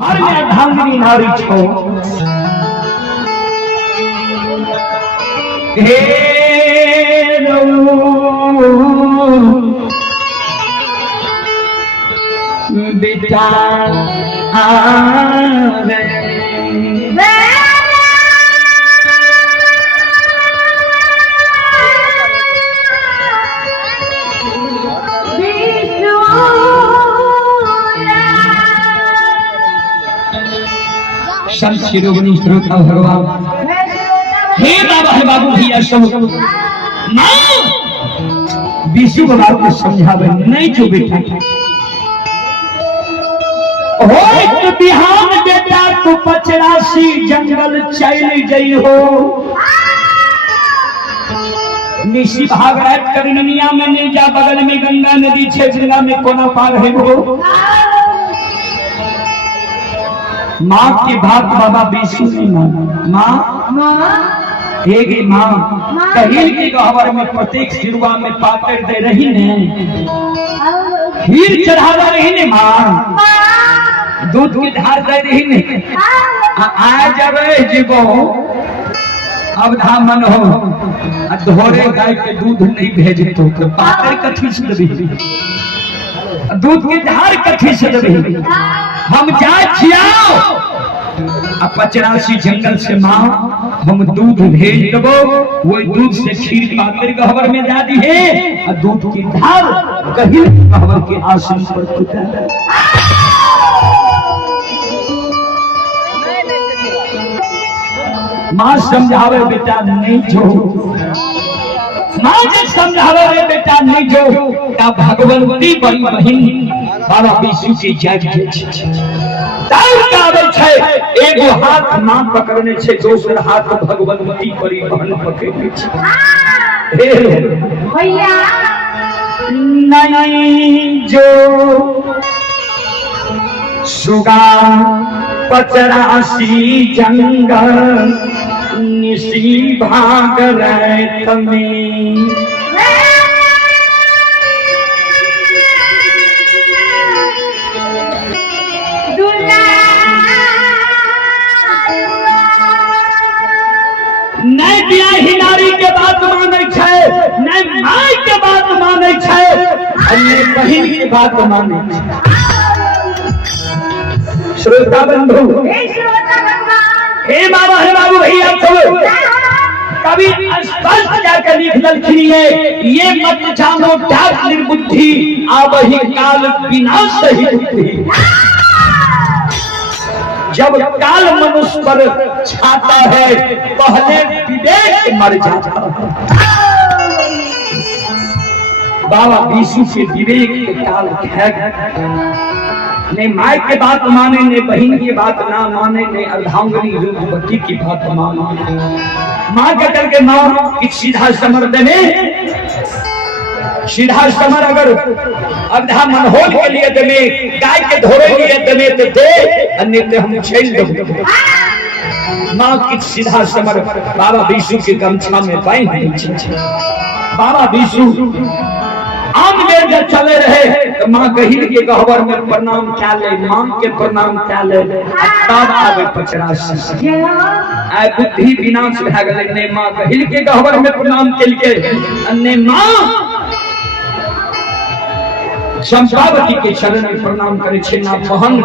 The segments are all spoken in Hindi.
घर में धांगनी नारी छो हे बेटा संत शिरोमणि श्रोता भगवान हे बाबा हे बाबू भैया सब विशु बाबा को समझावे नहीं जो बेटा हो बिहान बेटा तू 85 जंगल चल गई हो निशी भाग रात करनिया में नहीं जा बगल में गंगा नदी छे गंगा में कोना पार है वो माँ की बात बाबा विशु नहीं माना माँ एक माँ कहिल की गहवर में प्रत्येक सिरुआ में पाकर दे रही ने खीर चढ़ावा रही ने माँ दूध की धार दे रही ने आ जावे जीवो अब धा मन हो धोरे गाय के दूध नहीं भेज तो पाकर कथी से देबी दूध की धार कथी से देबी हम जा छियाओ 85 जंगल से माँ हम दूध भेज देबो वो दूध से खीर पाकर गहवर में जा दी है और दूध की धार कहिल गहवर के आसन पर कुटा माँ समझावे बेटा नहीं जो माँ जब समझावे रे बेटा नहीं जो का भगवंती बड़ी बहिन बाबा विशु की जय एगो हाथ मां पकड़ने छे दोसर हाथ भगवती बड़ी बहन पकड़ने छे भैया नहीं जो सुगा 85 जंगल निसी भाग रहे तमें नहीं बियाही नारी के बात माने छे नहीं माई के बात माने छे अन्य बहिन की बात माने छे श्रोता बंधु हे बाबा हे बाबू भैया सब कभी स्पष्ट जाकर लिख दलखिनी है ये मत जानो डाक निर्बुद्धि आवहि काल विनाश ही बुद्धि जब काल मनुष्य पर छाता है पहले विवेक मर जाता है बाबा विशु के विवेक के काल ने माई के बात माने ने बहन की बात ना माने ने अर्धांगिनी रूपवती की बात माने माँ के करके माँ एक सीधा समर देने सीधा समर अगर अधा मनहोल के लिए दमे गाय के धोरे लिए दमे तो दे अन्यथे हम छेल दो माँ की सीधा समर बाबा विशु के गमछा में बांध बाबा विशु आम में जब चले रहे तो माँ कहिल के गहवर में प्रणाम क्या ले माँ के प्रणाम क्या ले तब आगे 85 आ बुद्धि विनाश भए गेलै ने माँ कहिल के गहवर में प्रणाम केलके अन्य माँ चंपावती के चरण में प्रणाम करे छे ना बहन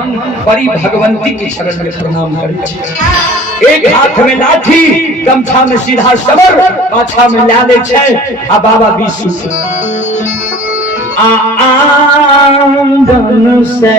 बड़ी भगवंती के चरण में प्रणाम करे छे एक हाथ में लाठी गमछा में सीधा सबर पाछा में ला दे छे आ बाबा विशु आंगन से